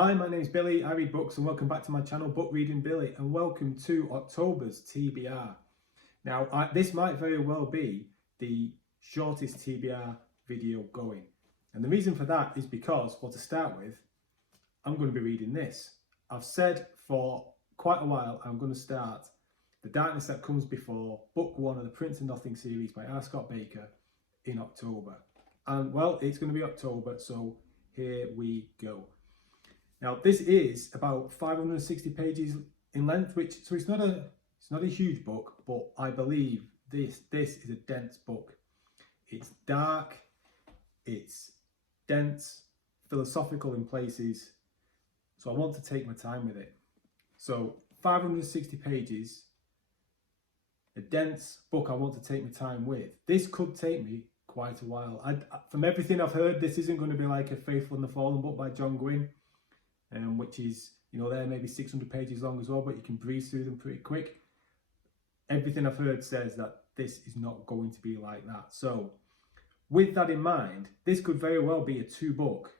Hi, my name's Billy, I read books and welcome back to my channel Book Reading Billy and welcome to October's TBR. Now this might very well be the shortest TBR video going, and the reason for that is because, well, to start with, I'm going to be reading this. I've said for quite a while I'm going to start The Darkness That Comes Before, book 1 of the Prince of Nothing series by R. Scott Baker in October. And well, it's going to be October, so here we go. Now this is about 560 pages in length, so it's not a huge book, but I believe this is a dense book. It's dark, it's dense, philosophical in places, so I want to take my time with it. So 560 pages, a dense book I want to take my time with. This could take me quite a while. From everything I've heard, this isn't going to be like a Faithful and the Fallen book by John Gwynne, which is, they're maybe 600 pages long as well, but you can breeze through them pretty quick. Everything I've heard says that this is not going to be like that. So with that in mind, this could very well be a 2-book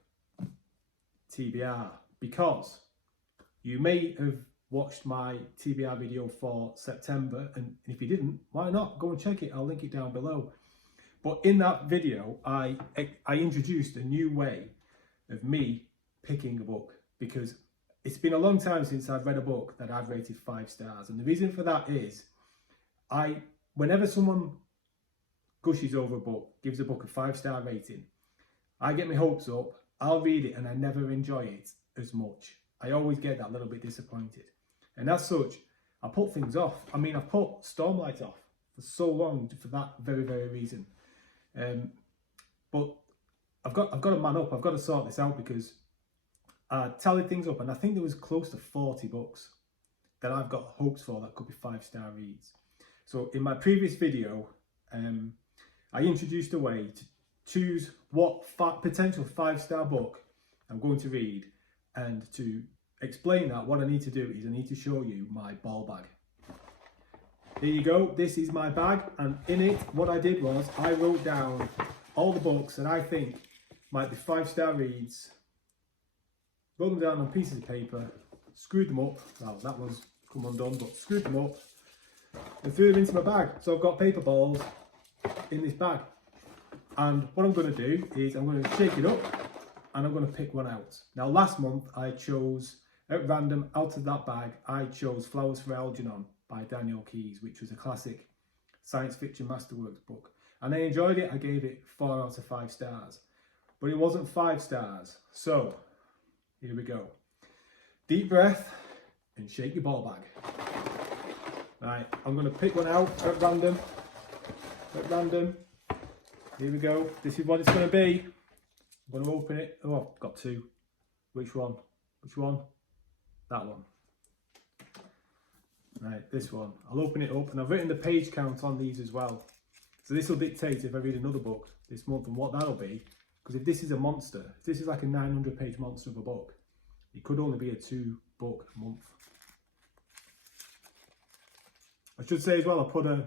TBR, because you may have watched my TBR video for September, and if you didn't, why not? Go and check it. I'll link it down below. But in that video, I introduced a new way of me picking a book, because it's been a long time since I've read a book that I've rated 5 stars. And the reason for that is, whenever someone gushes over a book, gives a book a 5-star rating, I get my hopes up, I'll read it, and I never enjoy it as much. I always get that little bit disappointed. And as such, I put things off. I mean, I've put Stormlight off for so long for that very, very reason. But I've got to man up. I've got to sort this out, because I tallied things up, and I think there was close to 40 books that I've got hopes for that could be 5-star reads. So in my previous video, I introduced a way to choose what potential 5-star book I'm going to read, and to explain that, what I need to do is I need to show you my ball bag. There you go, this is my bag, and in it, what I did was I wrote down all the books that I think might be 5-star reads, wrote them down on pieces of paper, screwed them up, well, that was come undone, but screwed them up and threw them into my bag. So I've got paper balls in this bag, and what I'm going to do is I'm going to shake it up and I'm going to pick one out. Now last month I chose, at random, out of that bag, I chose Flowers for Algernon by Daniel Keyes, which was a classic science fiction masterworks book, and I enjoyed it. I gave it 4 out of 5 stars, but it wasn't 5 stars. So here we go. Deep breath and shake your ball bag. Right, I'm going to pick one out at random. At random. Here we go. This is what it's going to be. I'm going to open it. Oh, I've got 2. Which one? Which one? That one. Right, this one. I'll open it up, and I've written the page count on these as well. So this will dictate if I read another book this month and what that'll be. Because if this is a monster, if this is like a 900-page monster of a book, it could only be a 2-book month. I should say as well, I put a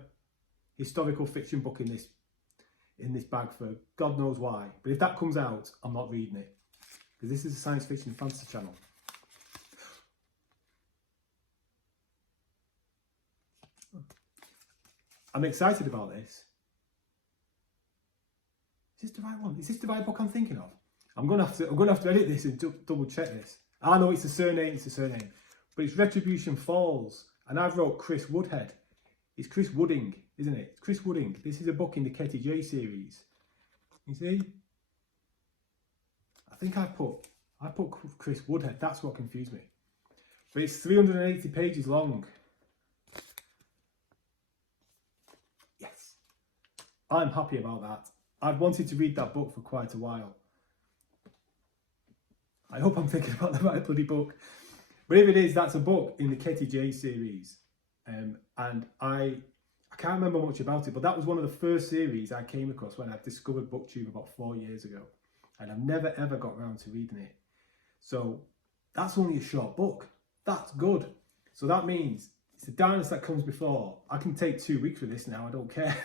historical fiction book in this bag for God knows why. But if that comes out, I'm not reading it, because this is a science fiction fantasy channel. I'm excited about this. Is this the right one? Is this the right book I'm thinking of? I'm gonna have to edit this and double check this. I know it's a surname, but it's Retribution Falls, and I've wrote Chris Woodhead. It's Chris Wooding, isn't it? It's Chris Wooding. This is a book in the Ketty J series. You see? I think I put Chris Woodhead. That's what confused me. But it's 380 pages long. Yes. I'm happy about that. I've wanted to read that book for quite a while. I hope I'm thinking about the right bloody book. But if it is, that's a book in the Ketty J series. And I can't remember much about it, but that was one of the first series I came across when I discovered BookTube about 4 years ago. And I've never ever got around to reading it. So that's only a short book. That's good. So that means it's The Darkness That Comes Before. I can take 2 weeks with this now, I don't care.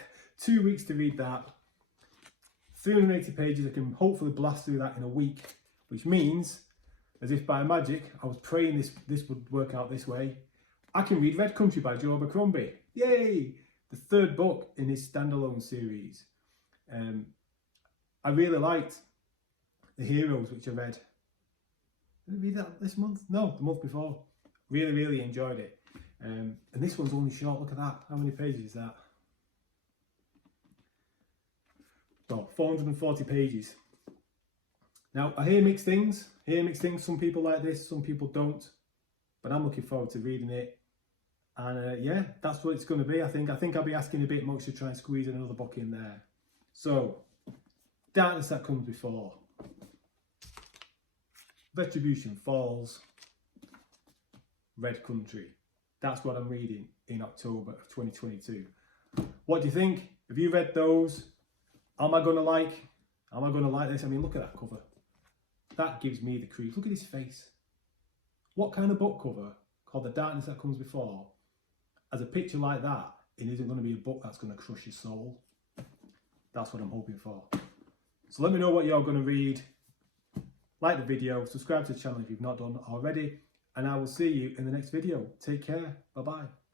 2 weeks to read that. 380 pages, I can hopefully blast through that in a week, which means as if by magic, I was praying this would work out this way. I can read Red Country by Joe Abercrombie. Yay! The third book in his standalone series. I really liked The Heroes, which I read. Did I read that this month? No, the month before. Really, really enjoyed it. And this one's only short. Look at that. How many pages is that? Oh, 440 pages. Now, I hear mixed things. Some people like this, some people don't. But I'm looking forward to reading it. And yeah, that's what it's going to be, I think. I think I'll be asking a bit much to try and squeeze another book in there. So, Darkness That Comes Before. Retribution Falls. Red Country. That's what I'm reading in October of 2022. What do you think? Have you read those? Am I going to like this? I mean, look at that cover. That gives me the creep. Look at his face. What kind of book cover called The Darkness That Comes Before has a picture like that? It isn't going to be a book that's going to crush your soul. That's what I'm hoping for. So let me know what you're going to read. Like the video, subscribe to the channel if you've not done already, and I will see you in the next video. Take care. Bye-bye.